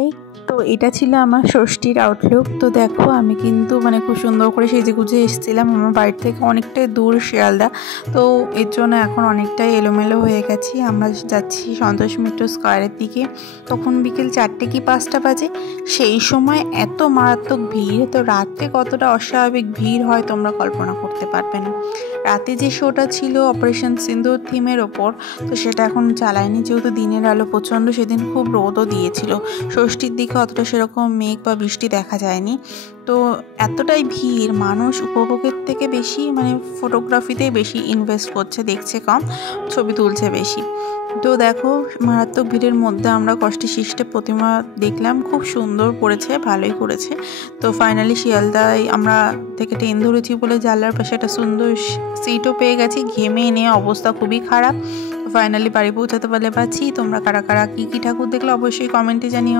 এই তো এটা ছিল আমার ষষ্ঠীর আউটলুক। তো দেখো আমি কিন্তু খুব সুন্দর করে সেজেগুজে এসেছিলাম। আমার বাড়ি থেকে অনেকটাই দূর শিয়ালদা, তো এর জন্য এখন অনেকটাই এলোমেলো হয়ে গেছি। আমরা যাচ্ছি সন্তোষ মিত্র স্কোয়ারের দিকে। তখন বিকেল 4টে কি 5টা বাজে। সেই সময় এত মারাত্মক ভিড়, তো রাতে কতটা অস্বাভাবিক ভিড় হয় তোমরা কল্পনা করতে পারবে না। রাতে যে শোটা ছিল অপারেশন সিন্দুর থিমের ওপর, তো সেটা এখন চালায়নি, যেহেতু দিনের আলো প্রচণ্ড, সেদিন খুব রোদও দিয়েছিল। ষষ্ঠীর দিকে অতটা সেরকম মেঘ বা বৃষ্টি দেখা যায়নি। তো এতটাই ভিড়, মানুষ উপভোগের থেকে বেশি ফটোগ্রাফিতেই বেশি ইনভেস্ট করছে, দেখছে কম, ছবি তুলছে বেশি। তো দেখো মারাত্মক ভিড়ের মধ্যে আমরা কষ্টে সৃষ্টে প্রতিমা দেখলাম, খুব সুন্দর করেছে, ভালোই করেছে। তো ফাইনালি শিয়ালদায় আমরা থেকে ট্রেন ধরেছি বলে জানলার পাশে একটা সুন্দর সিটও পেয়ে গেছি। ঘেমে নিয়ে অবস্থা খুবই খারাপ। ফাইনালি বাড়ি পৌঁছাতে পারলে পাচ্ছি। তোমরা কারা কারা কী ঠাকুর দেখলে অবশ্যই কমেন্টে জানিও।